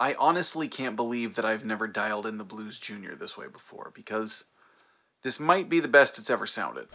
I honestly can't believe that I've never dialed in the Blues Junior this way before, because this might be the best it's ever sounded.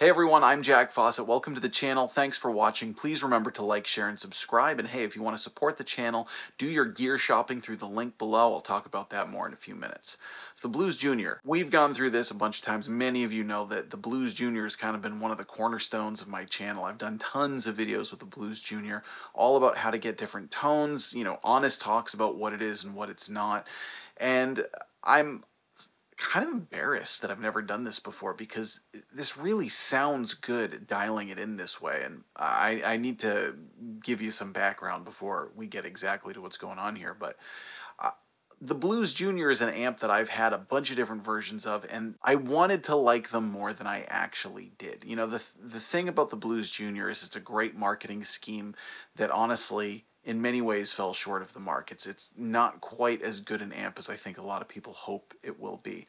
Hey everyone, I'm Jack Fossett. Welcome to the channel. Thanks for watching. Please remember to like, share, and subscribe. And hey, if you want to support the channel, do your gear shopping through the link below. I'll talk about that more in a few minutes. So the Blues Junior. We've gone through this a bunch of times. Many of you know that the Blues Junior has kind of been one of the cornerstones of my channel. I've done tons of videos with the Blues Junior, all about how to get different tones, honest talks about what it is and what it's not. And I'm kind of embarrassed that I've never done this before, because this really sounds good dialing it in this way, and I need to give you some background before we get exactly to what's going on here. But the Blues Junior is an amp that I've had a bunch of different versions of, and I wanted to like them more than I actually did. The thing about the Blues Junior is it's a great marketing scheme that honestly in many ways fell short of the mark. It's not quite as good an amp as I think a lot of people hope it will be.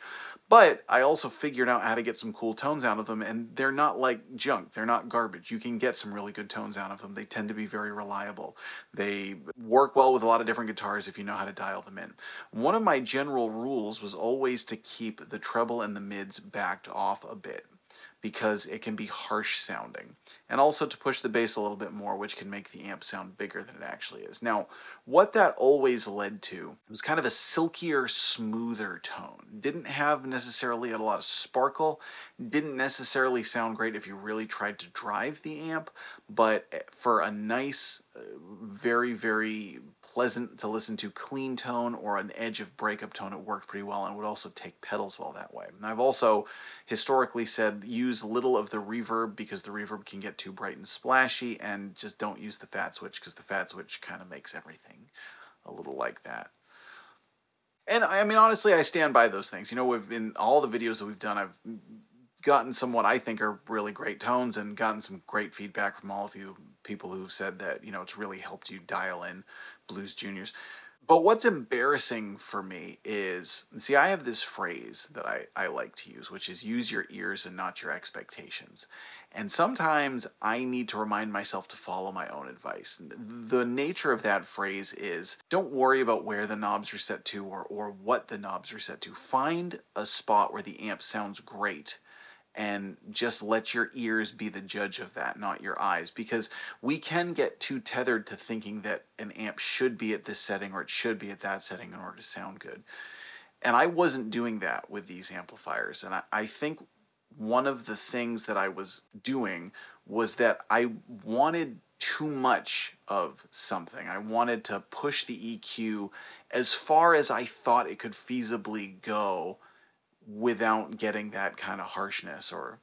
But I also figured out how to get some cool tones out of them, and they're not like junk. They're not garbage. You can get some really good tones out of them. They tend to be very reliable. They work well with a lot of different guitars if you know how to dial them in. One of my general rules was always to keep the treble and the mids backed off a bit, because it can be harsh sounding, and also to push the bass a little bit more, which can make the amp sound bigger than it actually is. Now, what that always led to was kind of a silkier, smoother tone. Didn't have necessarily a lot of sparkle, didn't necessarily sound great if you really tried to drive the amp, but for a nice, very, very pleasant to listen to clean tone or an edge of breakup tone, it worked pretty well, and would also take pedals well that way. And I've also historically said use little of the reverb, because the reverb can get too bright and splashy, and just don't use the fat switch, because the fat switch kind of makes everything a little like that. And I mean, honestly, I stand by those things. In all the videos that we've done, I've gotten some what I think are really great tones, and gotten some great feedback from all of you people who've said that, it's really helped you dial in Blues Juniors. But what's embarrassing for me is, see, I have this phrase that I like to use, which is use your ears and not your expectations. And sometimes I need to remind myself to follow my own advice. The nature of that phrase is, don't worry about where the knobs are set to or what the knobs are set to. Find a spot where the amp sounds great, and just let your ears be the judge of that, not your eyes. Because we can get too tethered to thinking that an amp should be at this setting or it should be at that setting in order to sound good. And I wasn't doing that with these amplifiers. And I think one of the things that I was doing was that I wanted too much of something. I wanted to push the EQ as far as I thought it could feasibly go without getting that kind of harshness. Or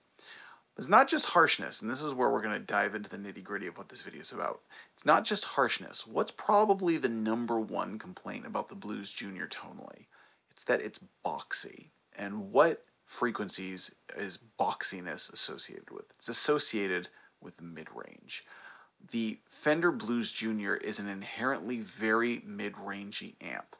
It's not just harshness, and this is where we're going to dive into the nitty-gritty of what this video is about. It's not just harshness. What's probably the #1 complaint about the Blues Junior tonally? It's that it's boxy. And what frequencies is boxiness associated with? It's associated with mid-range. The Fender Blues Junior is an inherently very mid-rangey amp.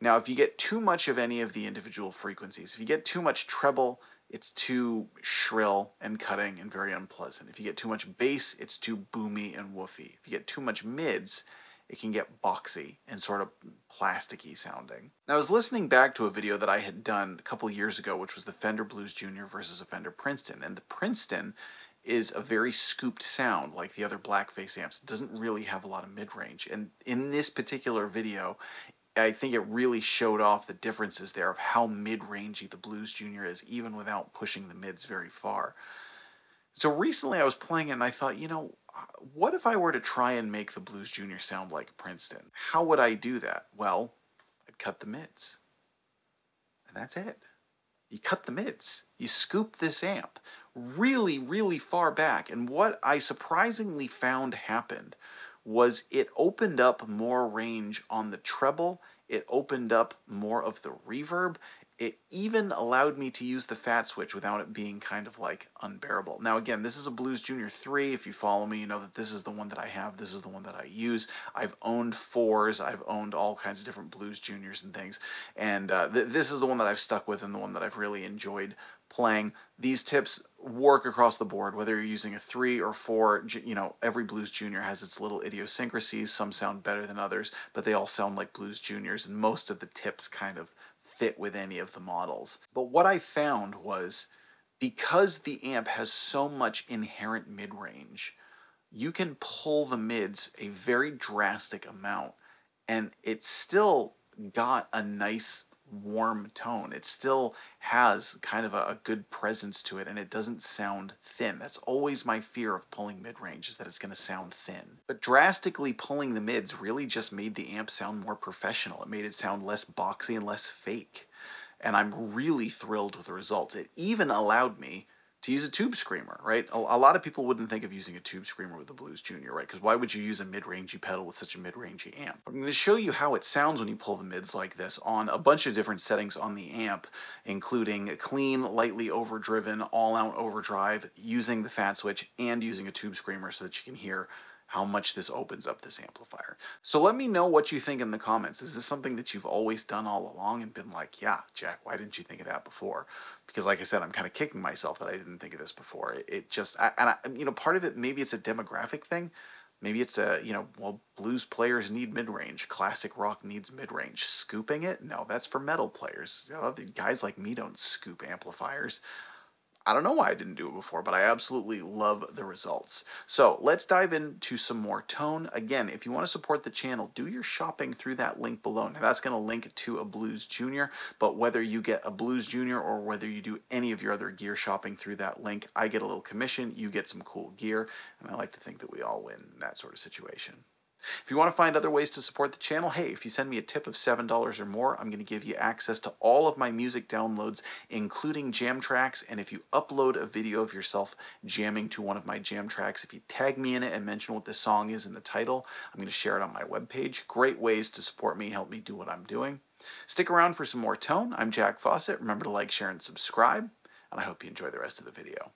Now, if you get too much of any of the individual frequencies, if you get too much treble, it's too shrill and cutting and very unpleasant. If you get too much bass, it's too boomy and woofy. If you get too much mids, it can get boxy and sort of plasticky sounding. Now, I was listening back to a video that I had done a couple years ago, which was the Fender Blues Junior versus a Fender Princeton. And the Princeton is a very scooped sound like the other blackface amps. It doesn't really have a lot of mid-range. And in this particular video, I think it really showed off the differences there of how mid-rangey the Blues Junior is, even without pushing the mids very far. So recently I was playing it and I thought, you know, what if I were to try and make the Blues Junior sound like a Princeton? How would I do that? Well, I'd cut the mids. And that's it. You cut the mids. You scoop this amp really, really far back. And what I surprisingly found happened was it opened up more range on the treble, it opened up more of the reverb, it even allowed me to use the fat switch without it being kind of like unbearable. Now again, this is a Blues Junior 3. If you follow me, you know that this is the one that I have, this is the one that I use. I've owned 4s, I've owned all kinds of different Blues Juniors and things, and this is the one that I've stuck with and the one that I've really enjoyed playing. These tips work across the board, whether you're using a 3 or 4, you know, every Blues Junior has its little idiosyncrasies. Some sound better than others, but they all sound like Blues Juniors, and most of the tips kind of fit with any of the models. But what I found was, because the amp has so much inherent mid-range, you can pull the mids a very drastic amount, and it still got a nice warm tone. It still has kind of a good presence to it, and it doesn't sound thin. That's always my fear of pulling mid-range, is that it's going to sound thin. But drastically pulling the mids really just made the amp sound more professional. It made it sound less boxy and less fake. And I'm really thrilled with the results. It even allowed me to use a tube screamer, right? A lot of people wouldn't think of using a tube screamer with the Blues Junior, right? Because why would you use a mid-rangey pedal with such a mid-rangey amp? I'm going to show you how it sounds when you pull the mids like this on a bunch of different settings on the amp, including clean, lightly overdriven, all-out overdrive, using the fat switch, and using a tube screamer so that you can hear how much this opens up this amplifier. So let me know what you think in the comments. Is this something that you've always done all along and been like, yeah, Jack, why didn't you think of that before? Because like I said, I'm kind of kicking myself that I didn't think of this before. It just, you know, part of it, maybe it's a demographic thing. Maybe it's a, you know, well, blues players need mid-range. Classic rock needs mid-range. Scooping it? No, that's for metal players. You know, the guys like me don't scoop amplifiers. I don't know why I didn't do it before, but I absolutely love the results. So let's dive into some more tone. Again, if you want to support the channel, do your shopping through that link below. Now that's going to link to a Blues Junior, but whether you get a Blues Junior or whether you do any of your other gear shopping through that link, I get a little commission, you get some cool gear, and I like to think that we all win in that sort of situation. If you want to find other ways to support the channel, hey, if you send me a tip of $7 or more, I'm going to give you access to all of my music downloads, including jam tracks. And if you upload a video of yourself jamming to one of my jam tracks, if you tag me in it and mention what the song is in the title, I'm going to share it on my webpage. Great ways to support me, help me do what I'm doing. Stick around for some more tone. I'm Jack Fossett. Remember to like, share, and subscribe. And I hope you enjoy the rest of the video.